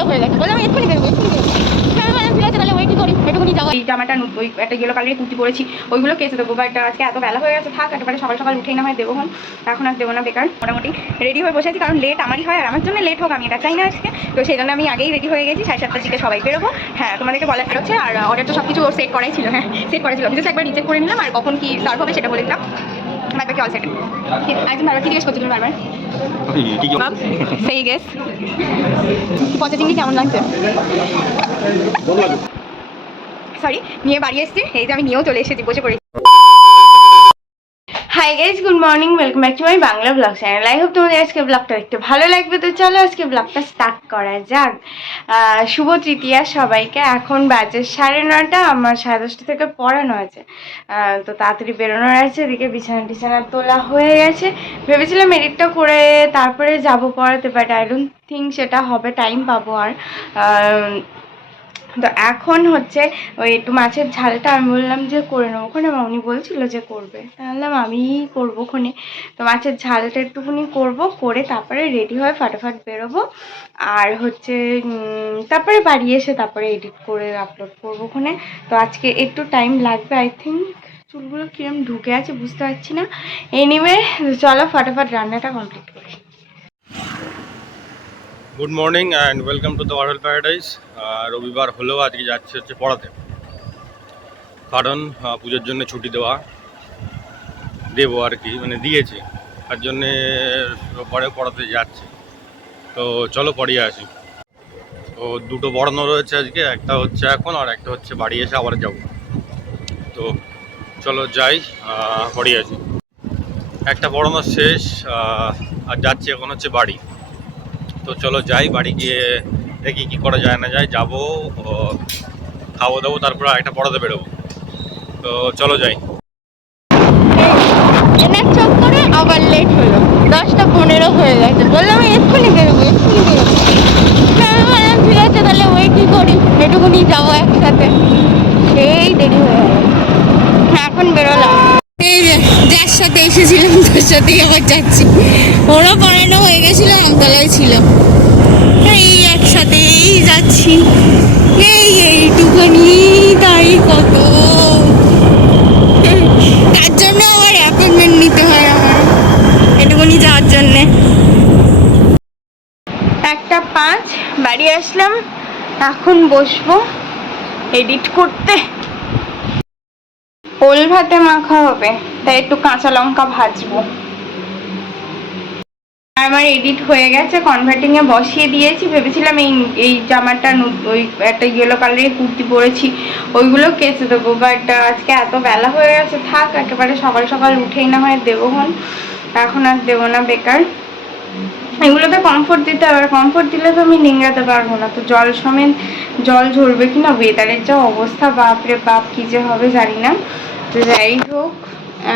পনেরো হয়ে গেছে, বললাম এক্ষুনি বেরোবো এক্ষুনি বেরোবো। ঠিক আছে তাহলে ওই কি করি, এটুকুনি যাবো। এই জামাটা ওই একটা ইয়েলো কালারের কুর্তি পরেছি, ওইগুলো কেচে দেবো। বাট আজকে এত বেলা হয়ে গেছে, থাক একেবারে সকাল সকাল উঠেই না হয় দেবো। এখন আর দেবো না, বেকার। মোটামুটি রেডি হয়ে বসে আছি, কারণ লেট আমারই হয় আর আমার জন্য লেট হোক আমি এটা চাই না আজকে। তো সেই জন্য আমি আগেই রেডি হয়ে গেছি, 7:30টার দিকে সবাই বেরোবো। হ্যাঁ তোমাদেরকে বলা হচ্ছে, আর অর্ডার তো সব কিছু সেট করাই ছিল। হ্যাঁ সেট করা ছিল, আমি একবার রিচেক করে নিলাম, আর কখন কি সার্ভ হবে সেটা বলে দিলাম। বারবার কি অল সেট, একজন বারবার কি জিজ্ঞেস করছিল বারবার সেই গেস। পচা চিংড়ি কেমন লাগছে? সরি, নিয়ে বাড়ি এসেছি, এই যে আমি নিয়েও চলে এসেছি, বসে পড়েছি। Hi guys, good morning, welcome back to my Bangla blog channel. I hope তোমাদের আজকে ব্লগটা দেখতে ভালো লাগবে। তো চলো আজকে ব্লগটা স্টার্ট করা যাক। শুভ তৃতীয়া সবাইকে। এখন বাজে 9:30, আমার 10:30 থেকে পড়ানো আছে, তো তাড়াতাড়ি বেরোনোর আছে। এদিকে বিছানা টিছানা তোলা হয়ে গেছে। ভেবেছিলাম এডিটটা করে তারপরে যাব পড়াতে, বাট আই ডোন্ট থিঙ্ক সেটা হবে, টাইম পাবো আর। তো এখন হচ্ছে ওই একটু মাছের ঝালটা আমি বললাম যে করে নেবো, ওখানে উনি বলছিল যে করবে, বললাম আমিই করবো ওখানে। তো মাছের ঝালটা একটুখানি করবো, করে তারপরে রেডি হয়ে ফাটাফাট বেরোবো। আর হচ্ছে তারপরে বাড়ি এসে তারপরে এডিট করে আপলোড করবো ওখানে। তো আজকে একটু টাইম লাগবে আই থিঙ্ক। চুলগুলো কিরম ঢুকে আছে বুঝতে পারছি না। এনিওয়ে চলো ফাটাফাট রান্নাটা কমপ্লিট করি। Good morning and welcome to the hotel paradise. রবিবার হলেও আজকে যাচ্ছে হচ্ছে পড়াতে, কারণ পুজোর জন্য ছুটি দেবো আর কি, মানে দিয়েছি, তার জন্যে রোববারে পড়াতে যাচ্ছে। তো চলো পড়িয়ে আসি। তো দুটো পড়ানো রয়েছে আজকে, একটা হচ্ছে এখন আর একটা হচ্ছে বাড়ি এসে আবার যাব। তো চলো যাই, পড়িয়ে আসি। একটা পড়ানো শেষ, আর যাচ্ছি এখন হচ্ছে বাড়ি। তো চলো যাই, বাড়ি গিয়ে দেখি কি করা যায় না যায়, যাবো খাবো দাবো, তারপর একটা পড়াতে বেরোবো। তো চলো যাই। চক্করে আবার লেট হলো, 10:15 হয়ে গেছে, বললাম এক্ষুনি বেরোবো এক্ষুনি বেরোবো। ঠিক আছে তাহলে ওই কি করি, এটুকুনি যাবো একসাথে। সেই দেরি হয়ে গেল, এখন বেরোলাম। এই যে যার সাথে এসেছিলাম তার সাথেই আবার যাচ্ছি। ওরা পড়ানো হয়ে গেছিল, আমতলায় ছিল, এই একসাথেই যাচ্ছি। এইটুকুনি তাই কত, তার জন্য আবার অ্যাপয়েন্টমেন্ট নিতে হয় আমার এটুকুনি যাওয়ার জন্যে। 1:05 বাড়ি আসলাম, এখন বসবো এডিট করতে। ওল ভাতে মাখা হবে, তাই একটু কাঁচা লঙ্কা ভাজবো। আমার এডিট হয়ে গেছে, কনভার্টিংয়ে বসিয়ে দিয়েছি। ভেবেছিলাম এই জামাটা ওই একটা ইয়েলো কালারের কুর্তি পরেছি, ওইগুলো কেচে দেবো। বাট আজকে এত বেলা হয়ে গেছে, থাক একেবারে সকাল সকাল উঠেই না হয় দেবো। এখন আর দেবো না, বেকার। এগুলোতে কমফোর্ট দিতে হবে, কমফোর্ট দিলে তো আমি নিংড়াতে পারবো না। তো জল সমেত জল ঝরবে কিনা, ওয়েদারের যা অবস্থা, বাপরে বাপ কি যে হবে জানি না। তো যাই হোক,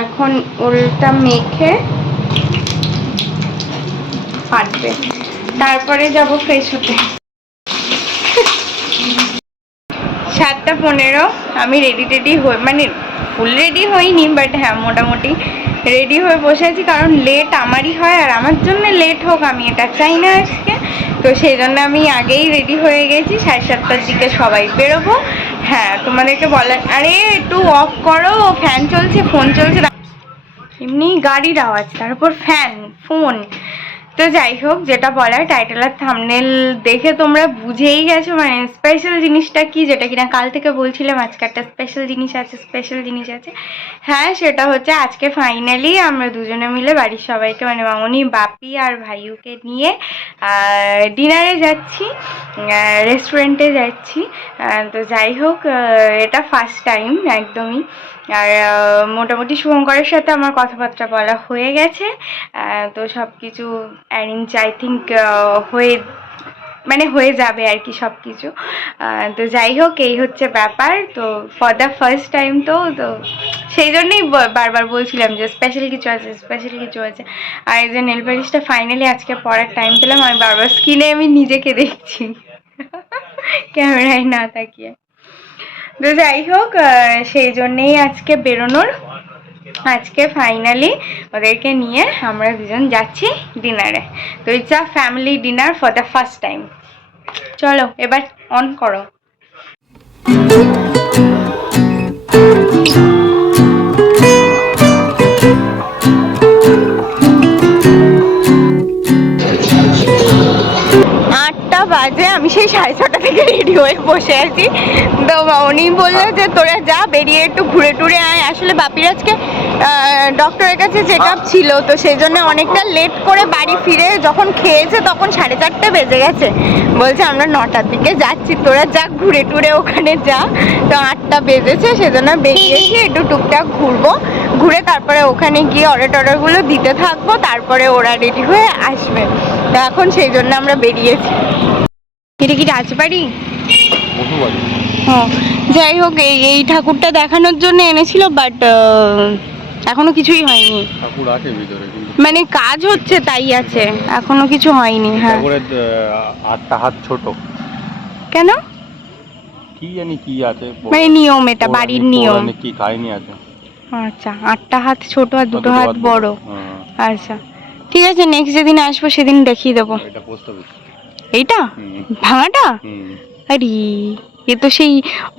এখন ওলটা মেখে ফাটবে, তারপরে যাব ফ্রেশ হতে। 7:15 আমি রেডি হয়ে, মানে ফুল রেডি হইনি, বাট হ্যাঁ মোটামুটি রেডি হয়ে বসে আছি, কারণ লেট আমারই হয় আর আমার জন্য লেট হোক আমি এটা চাই না আজকে। তো সেই জন্য আমি আগেই রেডি হয়ে গেছি, 7:30টার দিকে সবাই বেরোবো। হ্যাঁ তোমাদেরকে বলেন, আরে একটু অফ করো, ফ্যান চলছে, ফোন চলছে, এমনি গাড়ির আওয়াজ, তারপর ফ্যান, ফোন। তো যাই হোক, যেটা বলার, টাইটেল আর থাম্বনেল দেখে তোমরা বুঝেই গেছো মানে স্পেশাল জিনিসটা কি, যেটা কিনা কাল থেকে বলছিলাম আজকে একটা স্পেশাল জিনিস আছে, স্পেশাল জিনিস আছে। হ্যাঁ সেটা হচ্ছে আজকে ফাইনালি আমরা দুজনে মিলে বাড়ির সবাইকে, মানে মামনি, বাপি আর ভাইউকে নিয়ে ডিনারে যাচ্ছি, রেস্টুরেন্টে যাচ্ছি। তো যাই হোক, এটা ফার্স্ট টাইম একদমই। আর মোটামুটি শুভঙ্করের সাথে আমার কথাবার্তা বলা হয়ে গেছে। তো সব কিছু অ্যারেঞ্জ আই থিঙ্ক হয়ে যাবে আর কি সব কিছু। তো যাই হোক, এই হচ্ছে ব্যাপার। তো ফর দ্য ফার্স্ট টাইম তো সেই জন্যই বারবার বলছিলাম যে স্পেশাল কিছু আছে, স্পেশাল কিছু আছে। আর এই যে নেল পালিশটা ফাইনালি আজকে পরার টাইম পেলাম, আমি বারবার স্ক্রিনে আমি নিজেকে দেখছি ক্যামেরায় না তাকিয়ে। তো যাই হোক, সেই জন্যেই আজকে বেরোনোর। আজকে ফাইনালি ওদেরকে নিয়ে আমরা দুজন যাচ্ছি ডিনারে। তো it's a family dinner for the first time. চলো এবার অন করো। বাজে, আমি সেই 6:30 থেকে রেডি হয়ে বসে আছি। তো উনি বললো যে তোরা যা বেরিয়ে একটু ঘুরে টুরে আয়। আসলে বাপির আজকে ডক্টরের কাছে চেক আপ ছিল, তো সেই জন্য অনেকটা লেট করে বাড়ি ফিরে যখন খেয়েছে তখন 4:30 বেজে গেছে। বলছে আমরা 9টার দিকে যাচ্ছি, তোরা যা ঘুরে টুরে ওখানে যা। তো 8টা বেজেছে, সেজন্য বেরিয়েছি একটু টুকটাক ঘুরবো, ঘুরে তারপরে ওখানে গিয়ে অর্ডারগুলো দিতে থাকবো, তারপরে ওরা রেডি হয়ে আসবে। তো এখন সেই জন্য আমরা বেরিয়েছি। এটা কি রাজবাড়ি? যাই হোক, এই ঠাকুরটা দেখানোর জন্য এনেছিল, বাট এখনো কিছুই হয়নি। ঠাকুর আছে ভিতরে, মানে কাজ হচ্ছে তাই আছে, এখনো কিছু হয়নি। হ্যাঁ, ঠাকুরের 8টা হাত ছোট। কেন কি জানি কি আছে, মানে নিয়ম, এটা বাড়ির নিয়ম কি কাহিনী আছে। আচ্ছা, 8টা হাত ছোট আর 2টো হাত বড়। আচ্ছা ঠিক আছে, নেক্সট যেদিন আসবো সেদিন দেখিয়ে দেবো। এটা পোস্ট অফিস। এইটা ভাঙাটা? আরে এ তো সেই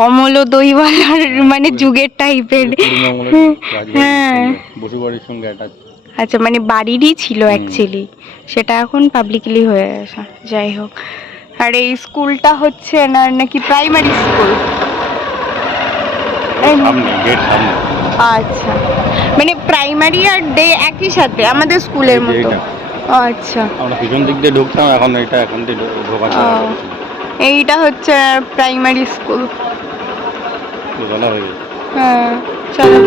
অমল দইওয়ালার মানে যুগের টাইপের। হ্যাঁ, বসুবাড়ির সঙ্গে অ্যাটাচ। আচ্ছা, মানে বাড়িরই ছিল অ্যাকচুয়ালি, সেটা এখন পাবলিকলি হয়ে গেছে। যাই হোক, আর এই স্কুলটা হচ্ছে না নাকি প্রাইমারি স্কুল? আচ্ছা, মানে প্রাইমারি আর ডে একই সাথে আমাদের স্কুলের মতো। আচ্ছা, আমরা পিছন দিক দিয়ে ঢুকতাম, এখন এটা এখন দিয়ে ঢোকা। এইটা হচ্ছে প্রাইমারি স্কুল। হ্যাঁ চলো।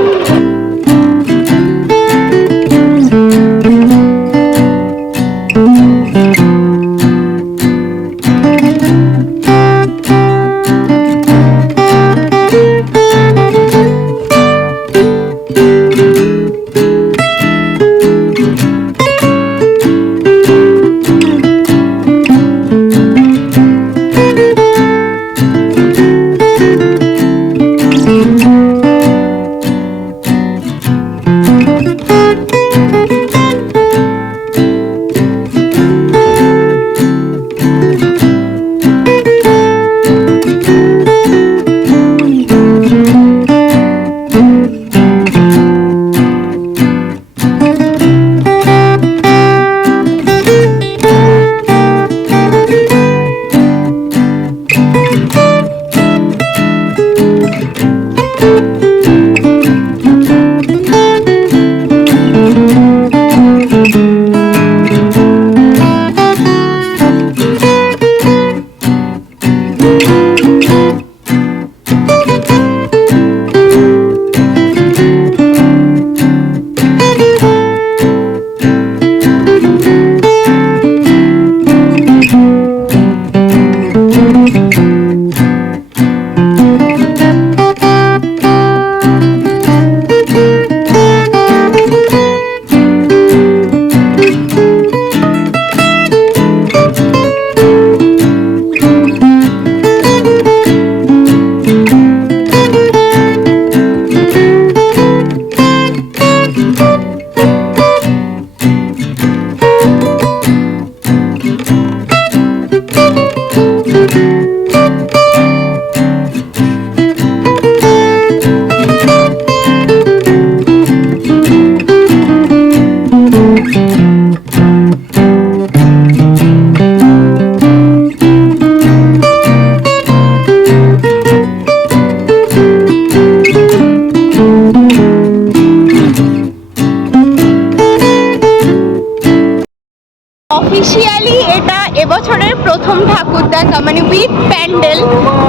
অফিসিয়ালি এটা এবছরের প্রথম ঠাকুর দেখা, মানে উইথ প্যান্ডেল।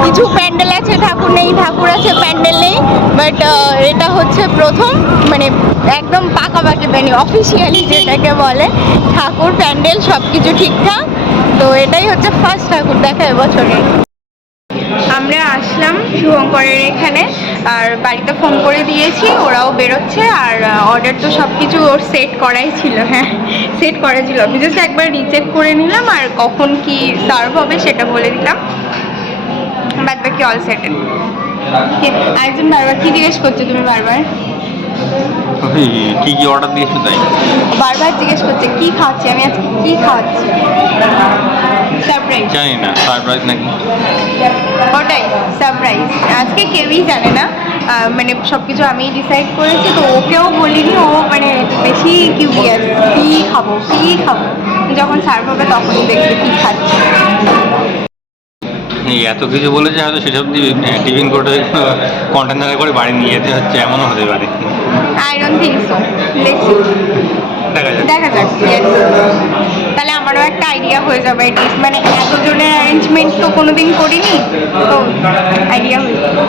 কিছু প্যান্ডেল আছে, ঠাকুর নেই, ঠাকুর আছে প্যান্ডেল নেই, বাট এটা হচ্ছে প্রথম, মানে একদম পাকাপাকি, মানে অফিসিয়ালি যেটাকে বলে ঠাকুর প্যান্ডেল সব কিছু ঠিকঠাক। তো এটাই হচ্ছে ফার্স্ট ঠাকুর দেখা এবছরের। আমরা আসলাম শুভঙ্করের এখানে, আর বাড়িতে ফোন করে দিয়েছি, ওরাও বেরোচ্ছে। আর অর্ডার তো সব কিছু ওর সেট করাই ছিল। হ্যাঁ, সেট করা ছিল, জাস্ট একবার রিচেক করে নিলাম, আর কখন কি সার্ভ হবে সেটা বলে দিলাম, বাদ বাকি অল সেটেল। একজন বারবার কি জিজ্ঞেস করছো তুমি? বারবার কি কি অর্ডার দিয়েছো তাই বারবার জিজ্ঞেস করছে কি খাওয়াচ্ছি আমি, আজকে কি খাওয়াচ্ছি। সারপ্রাইজ। জানি না সারপ্রাইজ নাকি। ওটাই সারপ্রাইজ, আজকে কেউই জানে না। মানে সব কিছু আমি ডিসাইড করেছি, তো ওকেও বলিনি। ও মানে বেশি কিউরিয়াস, কী খাবো কী খাবো, যখন সার্ভ হবে তখনই দেখবে কী খাচ্ছে। এই এত কিছু বলেছে, হয়তো সেসব টিফিন করে কন্টেনারে করে বাড়ি নিয়ে যেতে হচ্ছে, এমনও হতে পারে। আই ডোন্ট থিঙ্ক সো, দেখি দেখা যাক। দেখা যাক। Yes. তাহলে আমারও একটা আইডিয়া হয়ে যাবে এটলিস্ট, মানে এতজনের অ্যারেঞ্জমেন্ট তো কোনোদিন করিনি, তো আইডিয়া হয়ে যাবে।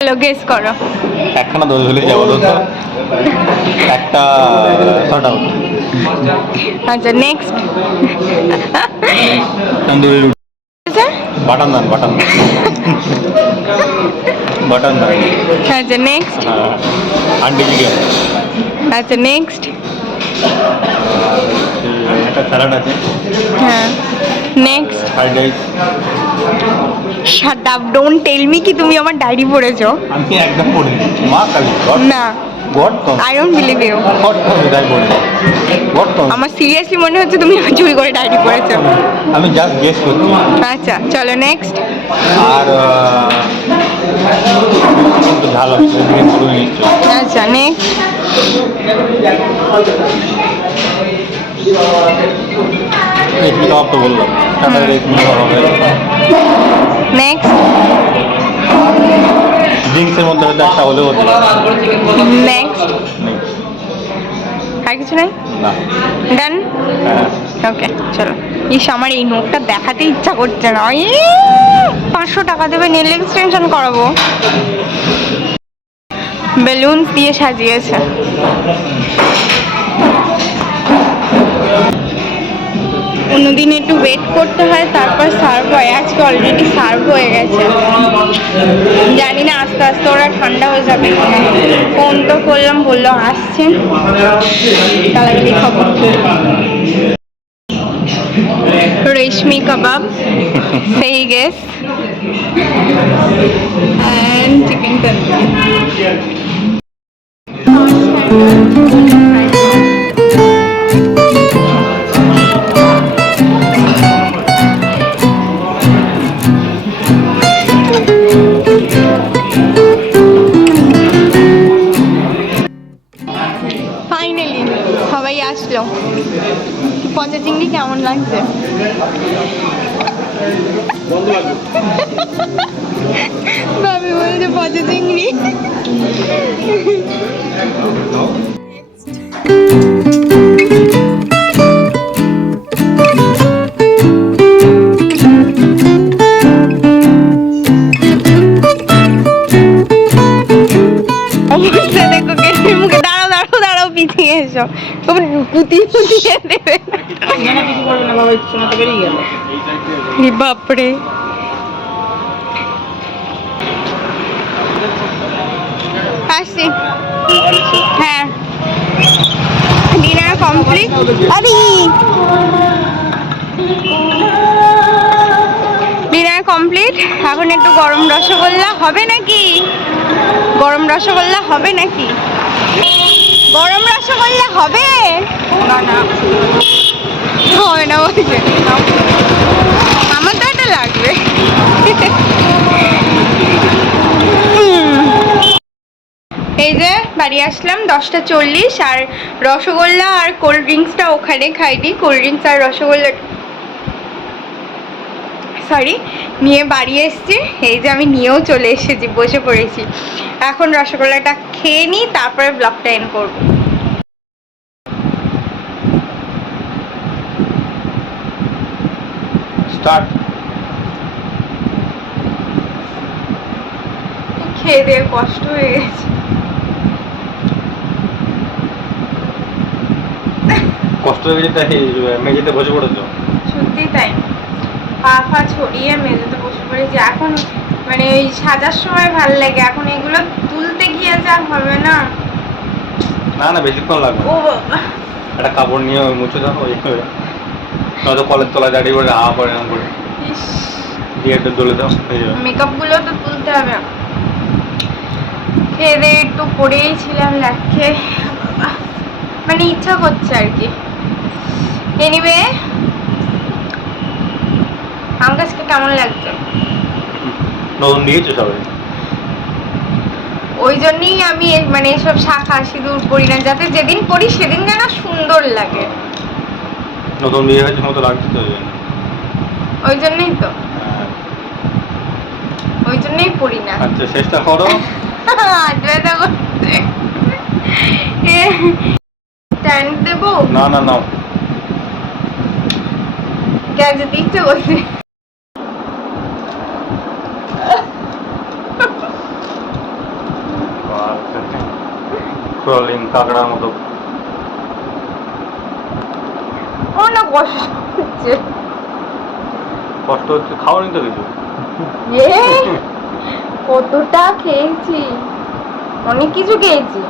চলো গেস করো। একখানা দোষ হলে যাবো দোষ, একটা শর্ট আউট। আচ্ছা নেক্সট। তন্দুরি রুটি, butter naan, butter naan, butter naan. আচ্ছা নেক্সট। হ্যাঁ, আন্টি চিকেন। আচ্ছা নেক্সট। একটা স্যালাড আছে। হ্যাঁ next. Fried rice. Shut up, don't tell me কি তুমি আমার ডায়েরি পড়েছো। আমি একদম পড়ি মা কালী না, গড তো I don't believe you. God তো তাই পড়ি গড তো। আমার সিরিয়াসলি মনে হচ্ছে তুমি আমার চুরি করে ডায়েরি পড়েছো। আমি জাস্ট গেস করছি। আচ্ছা চলো নেক্সট। আর একটু ঝাল আছে নিশ্চয়। আচ্ছা নেক্সট। রেশমি কাবাব তো বললাম, টাটা রেশমি কাবাব হবে। নেক্সট। ড্রিঙ্কসের মধ্যে হয়তো একটা হলেও হতে পারে। নেক্সট। নেই। আর কিছু নাই? না। ডান। হ্যাঁ। ওকে চলো। ইস, আমার এই নোটটা দেখাতে ইচ্ছা করছে না। 500 টাকা দেবে, নেল এক্সটেনশন করাবো। বেলুন দিয়ে সাজিয়েছে। অন্যদিন একটু ওয়েট করতে হয়, তারপর সার্ভ হয়। আজকে অলরেডি সার্ভ হয়ে গেছে। জানি না আস্তে আস্তে ওরা ঠান্ডা হয়ে যাবে কিনা। ফোন তো করলাম, বললো আসছে, তাহলে খাবো। রেশমি কাবাব, সেই guess, and chicken tandoori. Finally সবাই আসলো। পচা চিংড়ি কেমন লাগছে? ভাবি বলছে পচা চিংড়ি। অবস্থা দেখো কেসের মুখে। দাঁড়াও দাঁড়াও দাঁড়াও, পিছিয়ে এসো, কুতিয়ে কুতিয়ে দেবে। বাপরে, আসছি। হ্যাঁ, ডিনার কমপ্লিট। আরে ডিনার কমপ্লিট। এখন একটু গরম রসগোল্লা হবে নাকি? গরম রসগোল্লা হবে নাকি? গরম রসগোল্লা হবে না? না হবে না বলছে। আমার তো এটা লাগবে। এই যে বাড়ি আসলাম 10:40, আর রসগোল্লা আর কোল্ড ড্রিঙ্কসটা ওখানে খাইনি। কোল্ড ড্রিঙ্কস আর রসগোল্লা নিয়ে বাড়ি এসেছি। এই যে আমি নিয়েও চলে এসেছি, বসে পড়েছি। এখন রসগোল্লাটা খেয়ে নিই, তারপরে ব্লগটা এন্ড করব। স্টার্ট। খেয়ে দিয়ে কষ্ট হয়ে গেছে। কষ্ট হয়ে গেছে তাই মেঝেতে বসে পড়েছো? সত্যি তাই, পা ফা ছড়িয়ে মেঝেতে বসে পড়েছি। এখন মানে ওই সাজার সময় ভালো লাগে, এখন এগুলো তুলতে গিয়ে যা হবে না। না না, বেশিক্ষণ লাগবে। ও বাবা, একটা কাপড় নিয়ে মুছে দাও, ওইভাবে নয়তো কলের তলায় দাঁড়িয়ে পড়ে হাওয়া পড়ে না করে দিয়ে একটু দলে দাও। মেকআপ গুলো তো তুলতে হবে। খেয়ে দিয়ে একটু পড়েই ছিলাম ল্যাটকে, মানে ইচ্ছা করছে আর কি। এনিওয়ে আম গাছকে কেমন লাগছে? নতুন দিয়েছে সবাই, ওই জন্যই আমি মানে এসব শাখা সিঁদুর পরি না, যাতে যেদিন পরি সেদিন যেন সুন্দর লাগে। নতুন বিয়ে হয়েছে মতো লাগছে তো ওই জন্যই তো, হ্যাঁ। ওই জন্যই পরি না। আচ্ছা চেষ্টা করো। স্ট্যান্ড দেবো না না নাও, গ্যাস যেতে ইচ্ছে করছে। ক্রলিং কাকড়ার মতো। ও না কষ্ট হচ্ছে। কষ্ট হচ্ছে, খাওয়ানি তো কিছু। কতটা খেয়েছি, অনেক কিছু খেয়েছি।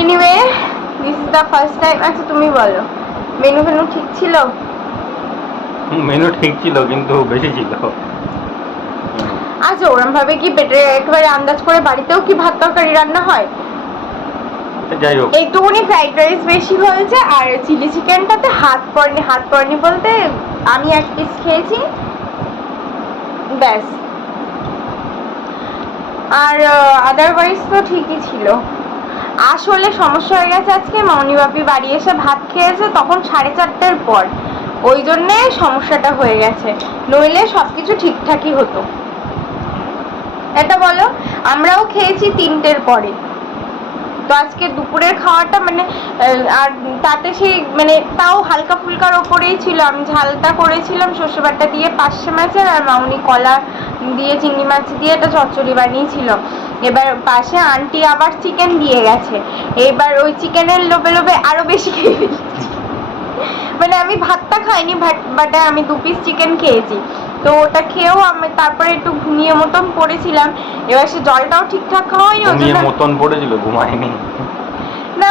Anyway this is the first time. আচ্ছা তুমি বলো, মেনু ফেনু ঠিক ছিল? মেনু ঠিক ছিল কিন্তু বেশি ছিল। আচ্ছা ওরম ভাবে কি পেটে একেবারে আন্দাজ করে বাড়িতেও কি ভাত তরকারি রান্না হয়? যাই হোক, একটুখানি ফ্রাইড রাইস বেশি হয়েছে, আর চিলি চিকেনটাতে হাত পড়েনি বলতে আমি এক পিস খেয়েছি ব্যাস। আর আদারওয়াইজ তো ঠিকই ছিল। আসলে সমস্যা হয়ে গেছে, আজকে মামনি বাপি বাড়ি এসে ভাত খেয়েছে তখন 4:30-র পর, ওই জন্যে সমস্যাটা হয়ে গেছে, নইলে সবকিছু ঠিকঠাকই হতো। এটা বলো, আমরাও খেয়েছি 3টের পরে, তো আজকে দুপুরের খাওয়াটা মানে আর তাতে সেই মানে তাও হালকা ফুলকার ওপরেই ছিল। আমি ঝালটা করেছিলাম সর্ষে বাটা দিয়ে 500 মাছের, আর মামনি কলা দিয়ে চিংড়ি মাছ দিয়ে একটা চচ্চড়ি বানিয়েছিল। এবার পাশে আন্টি আবার চিকেন দিয়ে গেছে, এবার ওই চিকেনের লোভে আরো বেশি খেয়ে ফেলেছি। মানে আমি ভাতটা খাইনি, বাট আমি 2 পিস চিকেন খেয়েছি। তো ওটা খেয়েও আমি তারপরে একটু ঘুমিয়ে মতন পড়েছিলাম। এবার সে জলটাও ঠিকঠাক খাওয়া হয়নি, ঘুমিয়ে মতন পড়েছিল, ঘুমায়নি। না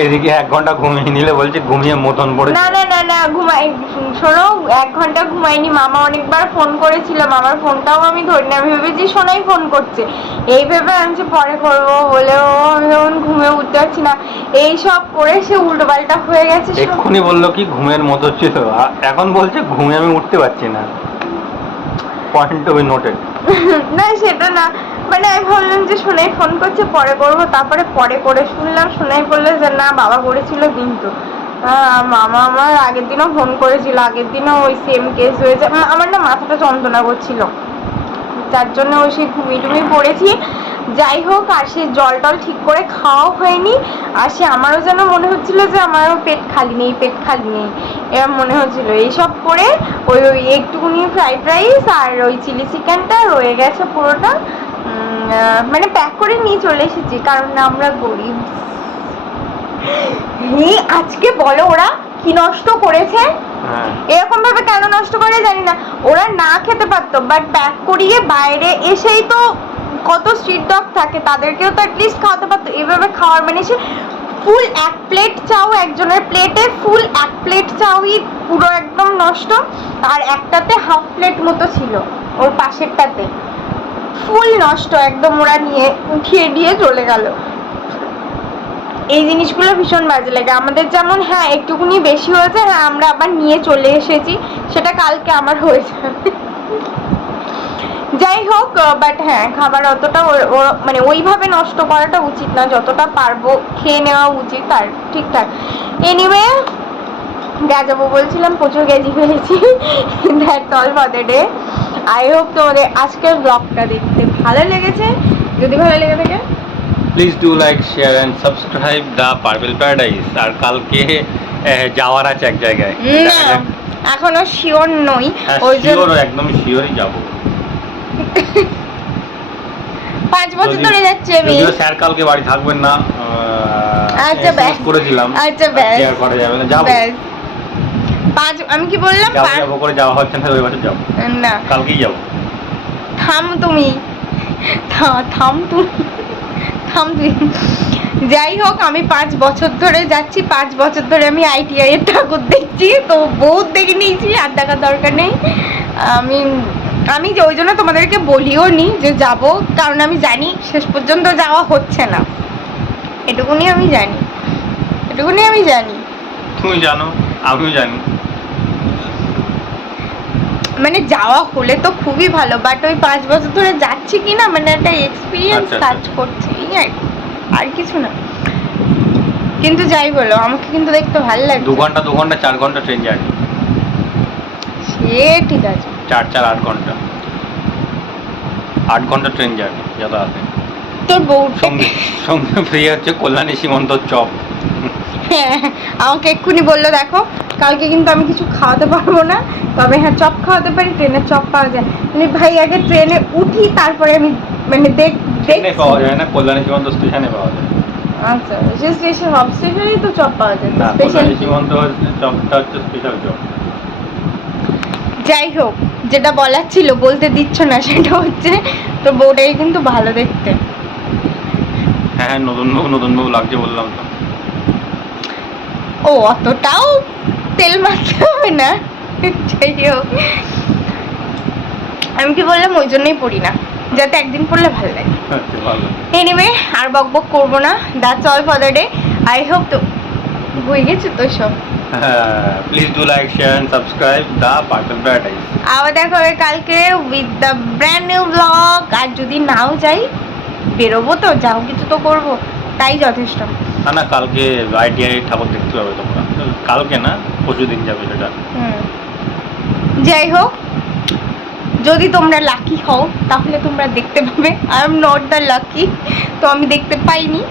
এইদিকে 1 ঘন্টা ঘুমিয়ে নিলে বলছে ঘুমিয়ে মতন পড়ে। না না না না ঘুমাই, শোনো 1 ঘন্টা ঘুমাইনি। মামা অনেকবার ফোন করেছিল, মামার ফোনটাও আমি ধরিনি, আমি ভেবেছি সোনাই ফোন করছে, এই ভেবে আমি যে পরে করবো বলেও আমি যখন ঘুমিয়ে উঠতে পারছি না, এই সব করে সে উল্টোপাল্টা হয়ে গেছে। এক্ষুনি বললো কি ঘুমের মতো ছিল, এখন বলছে ঘুমিয়ে আমি উঠতে পারছি না। Point to be noted. না সেটা না, মানে আমি ভাবলাম যে সোনাই ফোন করছে পরে করবো, তারপরে পরে করে শুনলাম সোনাই বললো যে না বাবা করেছিল, কিন্তু মামা আমার আগের দিনও ফোন করেছিল, আগের দিনও ওই সেম কেস হয়েছে। আমার না মাথাটা যন্ত্রণা করছিল, যার জন্য ওই সেই ঘুমিয়ে পড়েছি। যাই হোক, আর সে জল টল ঠিক করে খাওয়াও হয়নি, আর সে আমারও যেন মনে হচ্ছিল যে আমারও পেট খালি নেই এবার মনে হচ্ছিল। এইসব করে ওই একটুকুনি ফ্রাইড রাইস আর ওই চিলি চিকেনটা রয়ে গেছে পুরোটা, মানে প্যাক করে নিয়ে চলে এসেছি, কারণ আমরা গরিব। আজকে বলো ওরা কি নষ্ট করেছে, এরকম ভাবে কেন নষ্ট করে জানি না। ওরা না খেতে পারতো, বাট প্যাক করিয়ে বাইরে এসেই তো কত স্ট্রিট ডগ থাকে, তাদেরকেও তো অ্যাটলিস্ট খাওয়াতে পারতো। এভাবে খাওয়ার মানে সে ফুল 1 প্লেট চাও, একজনের প্লেটে ফুল 1 প্লেট চাউই পুরো একদম নষ্ট, আর একটাতে হাফ প্লেট মতো ছিল, ওর পাশেরটাতে ফুল নষ্ট একদম। ওরা নিয়ে উঠিয়ে দিয়ে চলে গেল। এই জিনিসগুলো ভীষণ বাজে লাগে আমাদের। যেমন হ্যাঁ একটুকুনি বেশি হয়েছে, হ্যাঁ আমরা আবার নিয়ে চলে এসেছি, সেটা কালকে আমার হয়ে যাবে। যাই হোক, বাট হ্যাঁ খাবার অতটা মানে ওইভাবে নষ্ট করাটা উচিত না, যতটা পারবো খেয়ে নেওয়া উচিত আর ঠিকঠাক। এনিওয়ে গেজাবো বলছিলাম, প্রচুর গেজি ফেলেছি। That's all for the day. I hope তোমাদের আজকের ব্লগটা দেখতে ভালো লেগেছে। যদি ভালো লেগে থাকে please do like share and subscribe the Purple Paradise. আর কালকে যাওয়ার আছে এক জায়গায়, এখনো শিওর নই, ওই জন্য একদম শিওরই যাব। 5 বছর ধরে যাচ্ছি আমি। যদিও স্যার কালকে বাড়ি থাকবেন না, আচ্ছা ব্যাস করেছিলাম, আচ্ছা ব্যাস শেয়ার করা যাবে না, যাব। আমি কি বললাম, যাব করে যাওয়া হচ্ছে না, ওই বছর যাব না, কালকেই যাব। থাম তুমি। যাই হোক, আমি 5 বছর ধরে যাচ্ছি, 5 বছর ধরে আমি ITI এর ঠাকুর দেখছি, তো বহুত দেখে নিয়েছি, আর দেখার দরকার নেই। আমি যে ওই জন্য তোমাদেরকে বলিও নি যে যাব, কারণ আমি জানি শেষ পর্যন্ত যাওয়া হচ্ছে না। এটুকুনি আমি জানি। তুমি জানো, আমিও জানি। মানে যাওয়া হলে তো খুবই ভালো, বাট ওই 5 বছর ধরে যাচ্ছি কি না, মানে একটা এক্সপিরিয়েন্স আচ্ছা, কাজ আচ্ছা। করছে, এই আর কিছু না। কিন্তু যাই বলো, আমাকে কিন্তু দেখতে ভালো লাগে। 2 ঘন্টা 4 ঘন্টা ট্রেন জার্নি। সে ঠিক আছে। 8 ঘন্টা 8 ঘন্টা ট্রেন জার্নি যাতায়াতে। তোর বউ সঙ্গে সঙ্গে ফ্রি হচ্ছে কল্যাণী সীমান্ত চপ। হ্যাঁ, আমাকে এক্ষুনি বললো দেখো কালকে কিন্তু আমি কিছু খাওয়াতে পারবো না, তবে হ্যাঁ চপ খাওয়াতে পারি, ট্রেনের চপ পাওয়া যায়। মানে ভাই আগে ট্রেনে উঠি তারপরে আমি মানে ট্রেনে পাওয়া যায় না, কল্যাণী সীমান্ত স্টেশনে পাওয়া যায়। আচ্ছা, সে স্টেশন সব স্টেশনেই তো চপ পাওয়া যায়, না, স্পেশাল। কল্যাণী সীমান্ত হচ্ছে চপটা হচ্ছে স্পেশাল চপ। যাই হোক, যেটা বলার ছিল বলতে দিচ্ছ না, সেটা হচ্ছে তোর বউটাই কিন্তু ভালো দেখতে। হ্যাঁ, নতুন বউ লাগছে বললাম তো। ও অতটাও তেল মারতে হবে না। যাই হোক, আমি কি বললাম ওই জন্যই পড়ি না, যাতে একদিন পড়লে ভালো লাগে। আচ্ছা, ভালো। এনিওয়ে, আর বকবক করবো না, that's all for the day. I hope তো হয়ে গেছে তো সব। Please do like, share and subscribe the Parcel Paradise. আবার দেখা হবে কালকে with the brand new blog. আর যদি নাও যাই, বেরোবো তো, যাও কিছু তো করবো, তাই যথেষ্ট। না, কালকে আইটিআই ঠাকুর দেখতে পাবে তোমরা। কালকে না, পরশুদিন যাবে সেটা। যাই হোক, যদি তোমরা লাকি হও তাহলে তোমরা দেখতে পাবে। I am not the lucky, তো আমি দেখতে পাইনি।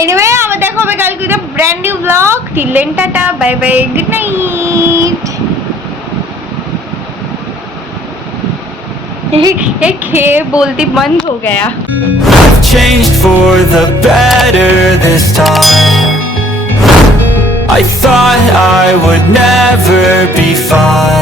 এনিওয়ে, আবার দেখা হবে কালকে with the brand new blog. Till then, tata, bye bye, good night. ये खेल बोलती बंद हो गया। I've changed for the better this time. I thought I would never be fine.